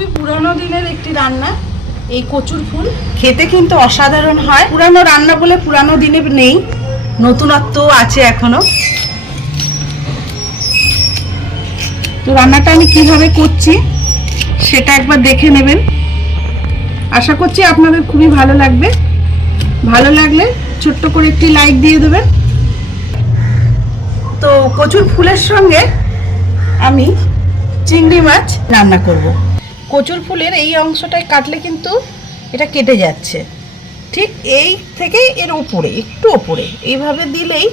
খুবই পুরানো দিনের একটি রান্না, এই কচুর ফুল। খেতে কিন্তু অসাধারণ হয়। পুরানো রান্না বলে পুরানো দিনে নেই, নতুনত্ব আছে এখনও। তো রান্নাটা আমি কীভাবে করছি, সেটা একবার দেখে নেবেন। আশা করছি আপনাদের খুবই ভালো লাগবে। ভালো লাগলে ছোট্ট করে একটি লাইক দিয়ে দেবেন। তো কচুর ফুলের সঙ্গে আমি চিংড়ি মাছ রান্না করব। কচুর ফুলের এই অংশটায় কাটলে কিন্তু এটা কেটে যাচ্ছে। ঠিক এই থেকে এর ওপরে একটু ওপরে এইভাবে দিলেই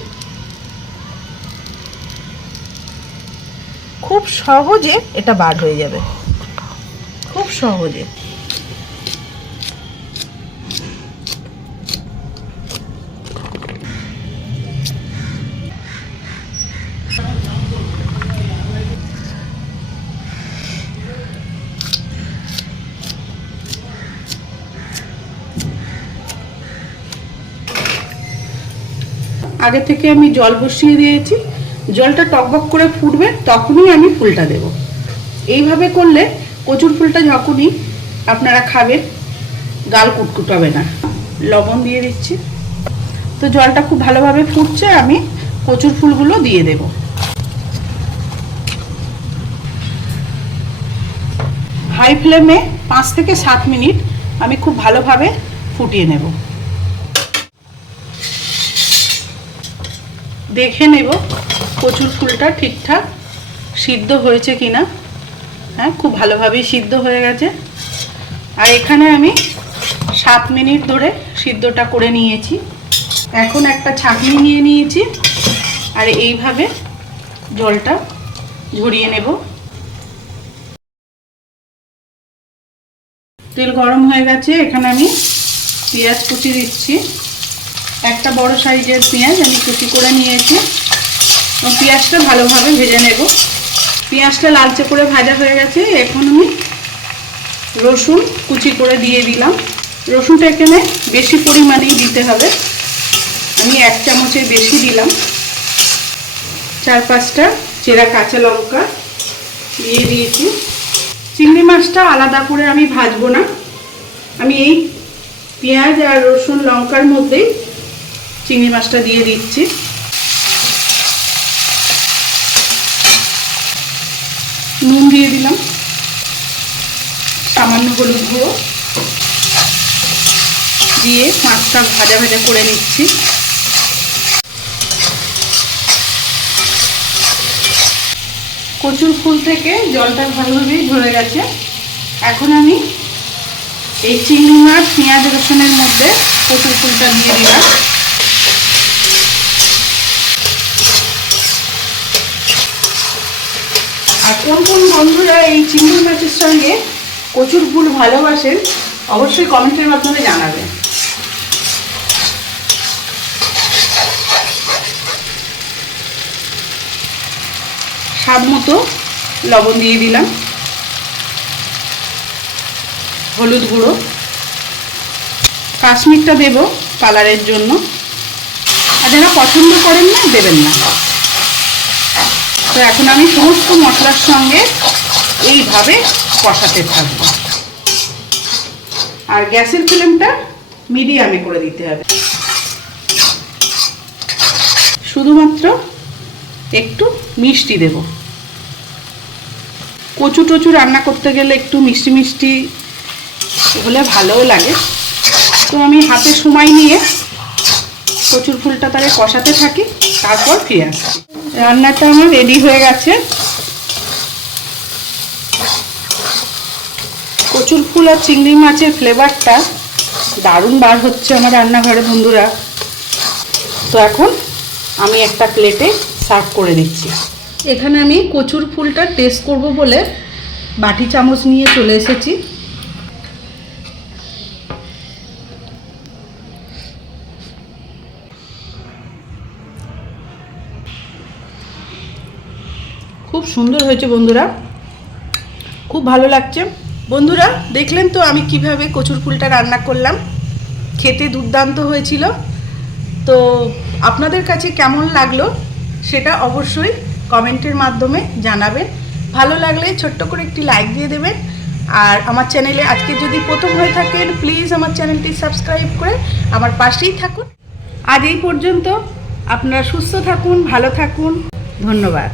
খুব সহজে এটা বার হয়ে যাবে। খুব সহজে। আগে থেকে আমি জল বসিয়ে দিয়েছি। জলটা টকবক করে ফুটবে, তখনই আমি ফুলটা দেব। এইভাবে করলে কচুর ফুলটা যখনই আপনারা খাবেন, গাল কুটকুটাবে না। লবণ দিয়ে দিচ্ছি। তো জলটা খুব ভালোভাবে ফুটছে, আমি কচুর ফুলগুলো দিয়ে দেব। হাই ফ্লেমে পাঁচ থেকে সাত মিনিট আমি খুব ভালোভাবে ফুটিয়ে নেব। দেখে নেব কচুর ফুলটা ঠিকঠাক সিদ্ধ হয়েছে কিনা। হ্যাঁ খুব ভালোভাবেই সিদ্ধ হয়ে গেছে। আর এখানে আমি সাত মিনিট ধরে সিদ্ধটা করে নিয়েছি। এখন একটা ছাঁকনি নিয়ে নিয়েছি আর এইভাবে জলটা ঝরিয়ে নেব। তেল গরম হয়ে গেছে, এখানে আমি পেঁয়াজ কুচি দিচ্ছি। একটা বড় সাইজের পেঁয়াজ আমি কুচি করে নিয়েছি। পেঁয়াজটা ভালোভাবে ভেজে নেব। পেঁয়াজটা লালচে করে ভাজা হয়ে গেছে। এখন আমি রসুন কুচি করে দিয়ে দিলাম। রসুনটা এখানে বেশি পরিমাণেই দিতে হবে। আমি এক চামচের বেশি দিলাম। চার পাঁচটা চেরা কাঁচা লঙ্কা দিয়ে দিয়েছি। চিংড়ি মাছটা আলাদা করে আমি ভাজবো না। আমি এই পেঁয়াজ আর রসুন লঙ্কার মধ্যেই চিংড়ি মাছটা দিয়ে দিচ্ছি। নুন দিয়ে দিলাম। সামান্য হলুদ গুঁড়ো। দিয়ে মাছটা ভাজা ভাজা করে নিচ্ছি। কচুর ফুল থেকে জলটা ভালোভাবেই ঝরে গেছে। এখন আমি এই চিংড়ি মাছ, পেঁয়াজ, রসুনের মধ্যে কচুর ফুলটা দিয়ে দিলাম। আর কোন কোন বন্ধুরা এই চিংড়ি মাছের সঙ্গে কচুর ফুল ভালোবাসেন, অবশ্যই কমেন্টের মাধ্যমে জানাবেন। স্বাদ মতো লবণ দিয়ে দিলাম। হলুদ গুঁড়ো। কাশ্মীরটা দেব কালারের জন্য। আর যারা পছন্দ করেন না, দেবেন না। তো এখন আমি সমস্ত মশলার সঙ্গে এইভাবে কষাতে থাকব। আর গ্যাসের ফ্লেমটা মিডিয়ামে করে দিতে হবে। শুধুমাত্র একটু মিষ্টি দেব। কচু টচু রান্না করতে গেলে একটু মিষ্টি মিষ্টি হলে ভালোও লাগে। তো আমি হাতে সময় নিয়ে কচুর ফুলটা তাহলে কষাতে থাকি, তারপর ফিরে আসছি। রান্নাটা আমার রেডি হয়ে গেছে। কচুর ফুল আর চিংড়ি মাছের ফ্লেভারটা দারুণ বার হচ্ছে আমার রান্নাঘরে বন্ধুরা। তো এখন আমি একটা প্লেটে সার্ভ করে দিচ্ছি। এখানে আমি কচুর ফুলটা টেস্ট করব বলে বাটি চামচ নিয়ে চলে এসেছি। সুন্দর হয়েছে বন্ধুরা। খুব ভালো লাগছে। বন্ধুরা, দেখলেন তো আমি কীভাবে কচুর ফুলটা রান্না করলাম। খেতে দুর্দান্ত হয়েছিল। তো আপনাদের কাছে কেমন লাগল সেটা অবশ্যই কমেন্টের মাধ্যমে জানাবেন। ভালো লাগলে ছোট্ট করে একটি লাইক দিয়ে দেবেন। আর আমার চ্যানেলে আজকে যদি প্রথম হয়ে থাকেন, প্লিজ আমার চ্যানেলটি সাবস্ক্রাইব করে আমার পাশেই থাকুন। আজ এই পর্যন্ত আপনারা সুস্থ থাকুন, ভালো থাকুন। ধন্যবাদ।